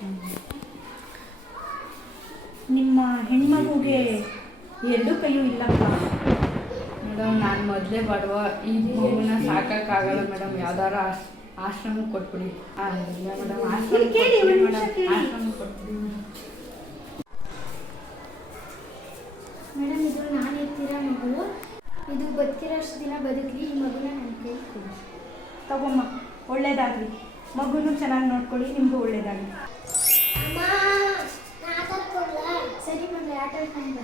ಬನ್ನಿ. ನಿಮ್ಮ ಹೆಣ್ಮಗುಗೆ ಎರಡು ಕೈಯೂ ಇಲ್ಲಪ್ಪ ಮೇಡಮ್. ನಾನು ಮೊದಲೇ ಬಡವ, ಈ ಮಗುನ ಸಾಕೋಕ್ಕಾಗಲ್ಲ ಮೇಡಮ್. ಯಾವ್ದಾರ ಆಶ್ರಮ ಕೊಟ್ಬಿಡಿ. ಇಲ್ಲ ಮೇಡಮ್, ಆಶ್ರಮ ಕೊಟ್ಬಿಡಿ ಮೇಡಮ್. ಇದು ನಾನು ಇರ್ತೀರಾ ಮಗಳು, ಇದು ಬದುಕಿರೋಷ್ಟು ದಿನ ಬದುಕಲಿ. ಈ ಮಗುನ ನನ್ನ ಕೈ ಕೊಡಿ. ತಗೊಮ್ಮ, ಒಳ್ಳೇದಾಗಲಿ. ಮಗುನು ಚೆನ್ನಾಗಿ ನೋಡ್ಕೊಳ್ಳಿ, ನಿಮಗೂ ಒಳ್ಳೇದಾಗಲಿ. ಸರಿ ಮಗಳೇ, ಆಟ ಆಡ್ಕೊಂಡ.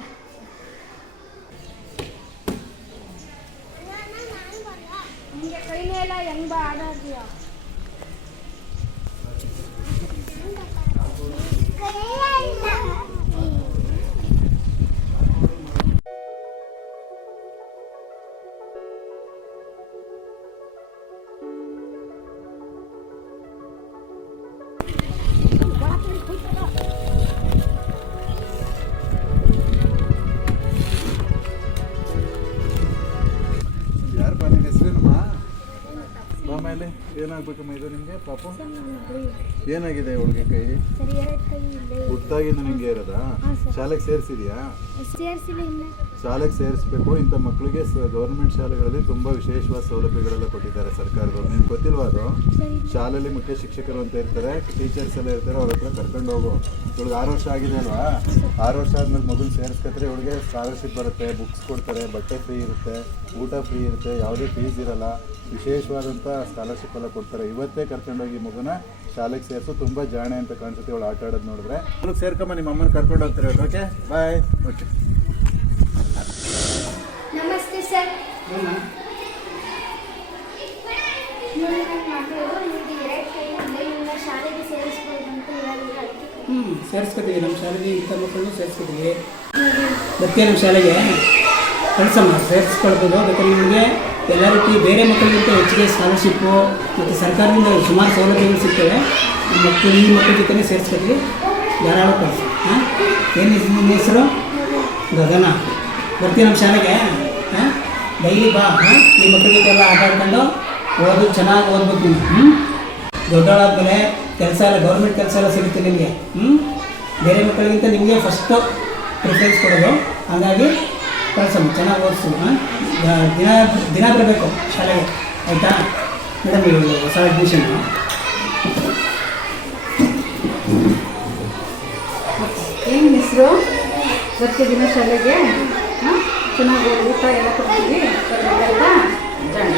ನಿಮಗೆ ಕೈಲೇ ಎಲ್ಲ ಹೆಂಗ್ ಬಾ ಆಡೋದ್ಯಾ? ಆಮೇಲೆ ಏನಾಗಬೇಕಮ್ಮ ಇದು ನಿಮಗೆ ಪಾಪ? ಏನಾಗಿದೆ ಅವಳಿಗೆ? ಕೈ ಹುಟ್ಟಾಗಿಂದ ನಿಂಗೆ ಇರೋದಾ? ಶಾಲೆಗೆ ಸೇರಿಸಿದ್ಯಾ? ಶಾಲೆಗೆ ಸೇರಿಸ್ಬೇಕು. ಇಂಥ ಮಕ್ಕಳಿಗೆ ಗೌರ್ಮೆಂಟ್ ಶಾಲೆಗಳಲ್ಲಿ ತುಂಬ ವಿಶೇಷವಾದ ಸೌಲಭ್ಯಗಳೆಲ್ಲ ಕೊಟ್ಟಿದ್ದಾರೆ ಸರ್ಕಾರದವರು. ನಿಮ್ಗೆ ಗೊತ್ತಿಲ್ವಾ ಅದು? ಶಾಲೆಯಲ್ಲಿ ಮುಖ್ಯ ಶಿಕ್ಷಕರು ಅಂತ ಇರ್ತಾರೆ, ಟೀಚರ್ಸ್ ಎಲ್ಲ ಇರ್ತಾರೆ, ಅವ್ರ ಹತ್ರ ಕರ್ಕೊಂಡು ಹೋಗು. ಇವಳಿಗೆ 6 ವರ್ಷ ಆಗಿದೆ ಅಲ್ವಾ? 6 ವರ್ಷ ಆದ್ಮೇಲೆ ಮಗುನ ಸೇರಿಸ್ಕೊತಾರೆ. ಇವಳಿಗೆ ಸ್ಕಾಲರ್ಶಿಪ್ ಬರುತ್ತೆ, ಬುಕ್ಸ್ ಕೊಡ್ತಾರೆ, ಬಟ್ಟೆ ಫ್ರೀ ಇರುತ್ತೆ, ಊಟ ಫ್ರೀ ಇರುತ್ತೆ, ಯಾವುದೇ ಫೀಸ್ ಇರಲ್ಲ. ವಿಶೇಷವಾದಂಥ ಸ್ಕಾಲರ್ಶಿಪ್ ಎಲ್ಲ ಕೊಡ್ತಾರೆ. ಇವತ್ತೇ ಕರ್ಕೊಂಡೋಗಿ ಮಗುನ ಶಾಲೆಗೆ ಸೇರಿಸು. ತುಂಬ ಜಾಣೆ ಅಂತ ಕಾಣಿಸುತ್ತೆ ಇವಳು ಆಟ ಆಡೋದು ನೋಡಿದ್ರೆ. ಅವ್ರಿಗೆ ಸೇರ್ಕೊಂಬ, ನಿಮ್ಮ ಅಮ್ಮನ ಕರ್ಕೊಂಡು ಹೋಗ್ತಾರೆ. ಓಕೆ, ಬಾಯ್. ಓಕೆ, ನಮಸ್ತೆ ಸರ್. ಶಾಲೆಗೆ ಸೇರಿಸ್ಬೋದು ಅಂತ ಸೇರಿಸ್ಕೊತೀವಿ. ನಮ್ಮ ಶಾಲೆಗೆ ಇಂಥ ಮಕ್ಕಳನ್ನು ಸೇರಿಸ್ಕೊತೀವಿ. ಮತ್ತೆ ನಮ್ಮ ಶಾಲೆಗೆ ಕಳಿಸಮ್ಮ, ಸೇರಿಸ್ಕೊಳ್ಬೋದು. ಬೇಕಾದ್ರೆ ನಿಮಗೆ ಎಲ್ಲ ರೀತಿ ಬೇರೆ ಮಕ್ಕಳಿಗಿಂತ ಹೆಚ್ಚಿಗೆ ಸ್ಕಾಲರ್ಶಿಪ್ಪು ಮತ್ತು ಸರ್ಕಾರದಿಂದ ಸುಮಾರು ಸೌಲಭ್ಯಗಳು ಸಿಗ್ತವೆ. ಮಕ್ಕಳು ಈ ಮಕ್ಕಳ ಜೊತೆ ಸೇರಿಸ್ಕೊತೀವಿ. ಧಾರಾಳ ಕಳಿಸಿ. ಹಾಂ, ಏನು ನಿಮ್ಮ ಹೆಸರು? ಗಗನ. ಬರ್ತೀವಿ ನಮ್ಮ ಶಾಲೆಗೆ. ಹಾಂ, ಡೈಲಿ ಬಾ. ಹಾಂ, ಈ ಮಕ್ಕಳ ಜೊತೆ ಎಲ್ಲ ಆಟ ಆಡ್ಕೊಂಡು ಓದು, ಚೆನ್ನಾಗಿ ಓದ್ಬೇಕು ನೀನು. ದೊಡ್ಡವಳಾದ್ಮೇಲೆ ಕೆಲಸ ಎಲ್ಲ, ಗೌರ್ಮೆಂಟ್ ಕೆಲಸ ಎಲ್ಲ ಸಿಗುತ್ತೆ ನಿಮಗೆ. ಬೇರೆ ಮಕ್ಕಳಿಗಿಂತ ನಿಮಗೆ ಫಸ್ಟು ಪ್ರಿಫರೆನ್ಸ್ ಕೊಡೋದು. ಹಾಗಾಗಿ ಕಳ್ಸಮ್ಮ, ಚೆನ್ನಾಗಿ ಓದಿಸು. ದಿನ ಬರಬೇಕು ಶಾಲೆಗೆ, ಆಯಿತಾ? ಮೇಡಮ್, ಇವಾಗ ಹೊಸ ಅಡ್ಮಿಷನ್ನು. ಏನು ಹೆಸರು? ಬರ್ತೀವಿ ದಿನ ಶಾಲೆಗೆ. ಚೆನ್ನಾಗಿ ಊಟ ಎಲ್ಲ ಕೊಡ್ತೀವಿ. ಆಯಿತಾ? ಜಾಣ.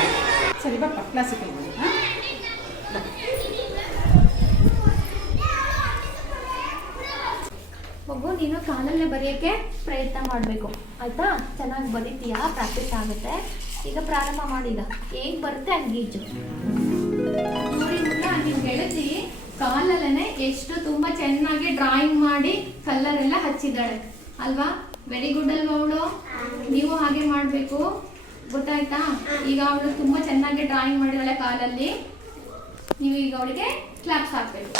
ಸರಿ ಬಪ್ಪ, ಕ್ಲಾಸಿಗೆ ಹೋಗಿ. ಮಗು, ನೀನು ಕಾಲಲ್ಲೇ ಬರೆಯೋಕ್ಕೆ ಪ್ರಯತ್ನ ಮಾಡಬೇಕು, ಆಯಿತಾ? ಚೆನ್ನಾಗಿ ಬರೀತೀಯಾ, ಪ್ರಾಕ್ಟೀಸ್ ಆಗುತ್ತೆ. ಈಗ ಪ್ರಾರಂಭ ಮಾಡಿದ ಹೇಗೆ ಬರುತ್ತೆ ಹಂಗೀಜು ನೋಡಿ. ನಿಮ್ಮ ಗೆಳತಿ ಕಾಲಲ್ಲೇ ಎಷ್ಟು ತುಂಬ ಚೆನ್ನಾಗಿ ಡ್ರಾಯಿಂಗ್ ಮಾಡಿ ಕಲರ್ ಎಲ್ಲ ಹಚ್ಚಿದ್ದಾಳೆ ಅಲ್ವಾ? ವೆರಿ ಗುಡ್ ಅಲ್ವಾ ಅವಳು? ನೀವು ಹಾಗೆ ಮಾಡಬೇಕು, ಗೊತ್ತಾಯ್ತಾ? ಈಗ ಅವಳು ತುಂಬ ಚೆನ್ನಾಗಿ ಡ್ರಾಯಿಂಗ್ ಮಾಡಿದಾಳೆ ಕಾಲಲ್ಲಿ. ನೀವು ಈಗ ಅವಳಿಗೆ ಕ್ಲಾಪ್ಸ್ ಹಾಕಬೇಕು.